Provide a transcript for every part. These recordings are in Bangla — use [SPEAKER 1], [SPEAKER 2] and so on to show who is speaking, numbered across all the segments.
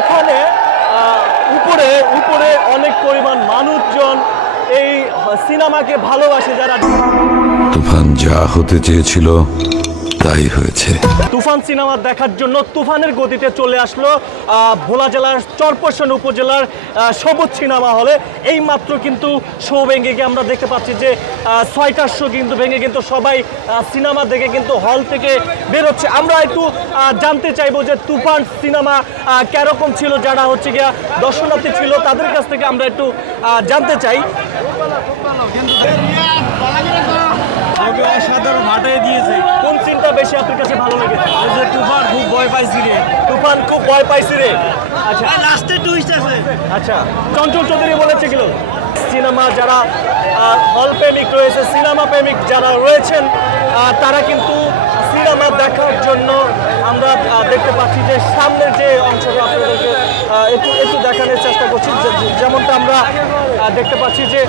[SPEAKER 1] এখানে উপরে উপরে অনেক পরিমাণ মানুষজন এই সিনেমাকে ভালোবাসে যারা
[SPEAKER 2] তুফান যা হতে চেয়েছিল তাই হয়েছে।
[SPEAKER 1] তুফান সিনেমা দেখার জন্য তুফানের গতিতে চলে আসলো ভোলা জেলার চরপর্শন উপজেলার সবুজ সিনেমা হলে। এই মাত্র কিন্তু শো ভেঙে গিয়ে আমরা দেখতে পাচ্ছি যে ছয়টার শো কিন্তু ভেঙে কিন্তু সবাই সিনেমা দেখে কিন্তু হল থেকে বেরোচ্ছে। আমরা একটু জানতে চাইব যে তুফান সিনেমা কেরকম ছিল যারা হচ্ছে গিয়া দর্শনার্থী ছিল তাদের কাছ থেকে আমরা একটু জানতে চাই।
[SPEAKER 3] অসাধারণ হাঁটাই দিয়েছে।
[SPEAKER 1] বেশি আপনার কাছে ভালো
[SPEAKER 3] লাগে? যে তুফান খুব ভয় পাইছি রে।
[SPEAKER 1] তুফান খুব ভয় পাইছি রে। আচ্ছা।
[SPEAKER 3] লাস্টে টুইস্ট আছে।
[SPEAKER 1] আচ্ছা। চঞ্চল চৌধুরী বলেছে কিলো সিনেমা যারা হল প্রেমিক রয়েছে সিনেমা প্রেমিক যারা রয়েছেন তারা কিন্তু সিনেমা দেখার জন্য আমরা দেখতে পাচ্ছি যে সামনের যে অংশটা আপনাদেরকে একটু একটু দেখানোর চেষ্টা করছি। যেমনটা আমরা দেখতে পাচ্ছি যে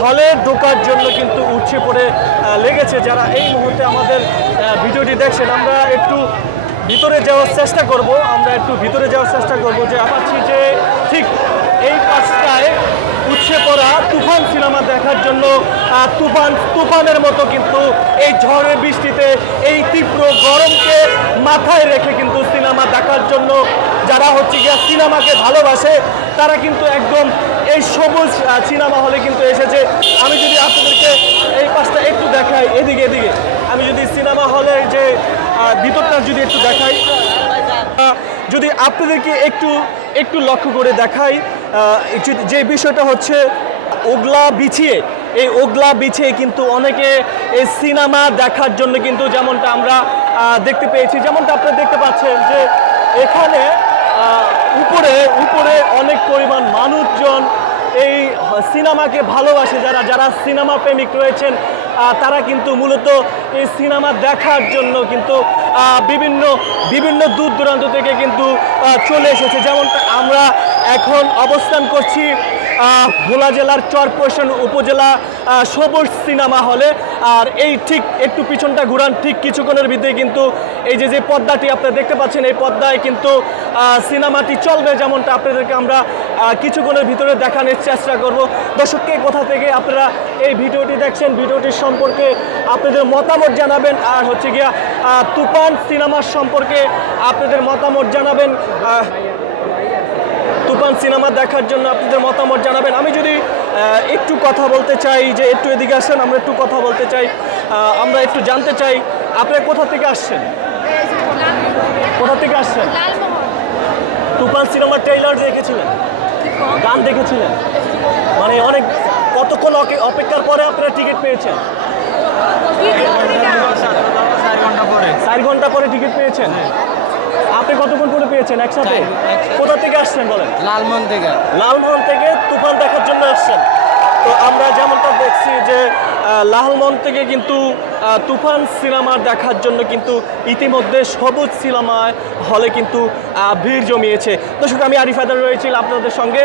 [SPEAKER 1] হলে ঢোকার জন্য কিন্তু উঠছে পড়ে লেগেছে। যারা এই মুহূর্তে আমাদের ভিডিওটি দেখছেন, আমরা একটু ভিতরে যাওয়ার চেষ্টা করব। আমরা একটু ভিতরে যাওয়ার চেষ্টা করব যে পাচ্ছি যে ঠিক এই পাঁচটায় উঠছে পড়া সিনেমা দেখার জন্য তুফান, তুফানের মতো কিন্তু এই ঝড়ের বৃষ্টিতে এই তীব্র গরমকে মাথায় রেখে কিন্তু সিনেমা দেখার জন্য যারা হচ্ছে গিয়া সিনেমাকে ভালোবাসে, তারা কিন্তু একদম এই সবুজ সিনেমা হলে কিন্তু এসেছে। আমি যদি আপনাদেরকে এই পাশটা একটু দেখাই, এদিকে এদিকে। আমি যদি সিনেমা হলের যে ভিতরটা যদি একটু দেখাই যদি আপনাদেরকে একটু একটু লক্ষ্য করে দেখাই যে- বিষয়টা হচ্ছে ওগলা বিছিয়ে, এই ওগলা বিছিয়ে কিন্তু অনেকে এই সিনেমা দেখার জন্য কিন্তু যেমনটা আমরা দেখতে পেয়েছি, যেমনটা আপনারা দেখতে পাচ্ছেন যে এখানে উপরে উপরে অনেক পরিমাণ মানুষজন এই সিনেমাকে ভালোবাসে, যারা যারা সিনেমা প্রেমিক রয়েছেন তারা কিন্তু মূলত এই সিনেমা দেখার জন্য কিন্তু বিভিন্ন বিভিন্ন দূর দূরান্ত থেকে কিন্তু চলে এসেছে। যেমনটা আমরা এখন অবস্থান করছি ভোলা জেলার চরপোষণ উপজেলা সবুজ সিনেমা হলে। আর এই ঠিক একটু পিছনটা ঘুরান, ঠিক কিছুক্ষণের ভিতরে কিন্তু এই যে যে পদ্মাটি আপনারা দেখতে পাচ্ছেন, এই পদ্মায় কিন্তু সিনেমাটি চলবে যেমনটা আপনাদেরকে আমরা কিছুক্ষণের ভিতরে দেখানোর চেষ্টা করব। দর্শককে কোথা থেকে আপনারা এই ভিডিওটি দেখছেন, ভিডিওটির সম্পর্কে আপনাদের মতামত জানাবেন, আর হচ্ছে গিয়া তুফান সিনেমার সম্পর্কে আপনাদের মতামত জানাবেন তুফান সিনেমা দেখার জন্য আপনাদের মতামত জানাবেন। আমি যদি একটু কথা বলতে চাই যে একটু এদিকে আসেন আমরা একটু কথা বলতে চাই আমরা একটু জানতে চাই আপনারা কোথা থেকে আসছেন? কোথা থেকে আসছেন? তুফান সিনেমার ট্রেইলার দেখেছিলেন? গান দেখেছিলেন? মানে অনেক কতক্ষণ অপেক্ষার পরে আপনারা টিকিট পেয়েছেন?
[SPEAKER 3] চার ঘণ্টা পরে।
[SPEAKER 1] টিকিট পেয়েছেন? আপনি কতক্ষণ পরে পেয়েছেন একসাথে? কোথা থেকে আসছেন বলেন?
[SPEAKER 3] লালমোহন থেকে।
[SPEAKER 1] লালমোহন থেকে তুফান দেখার জন্য আসছেন। তো আমরা যেমনটা দেখছি যে লালমোহন থেকে কিন্তু তুফান সিনেমা দেখার জন্য কিন্তু ইতিমধ্যে সবুজ সিনেমায় হলে কিন্তু ভিড় জমিয়েছে। দর্শক আমি আরিফ হায়দার রয়েছি আপনাদের সঙ্গে।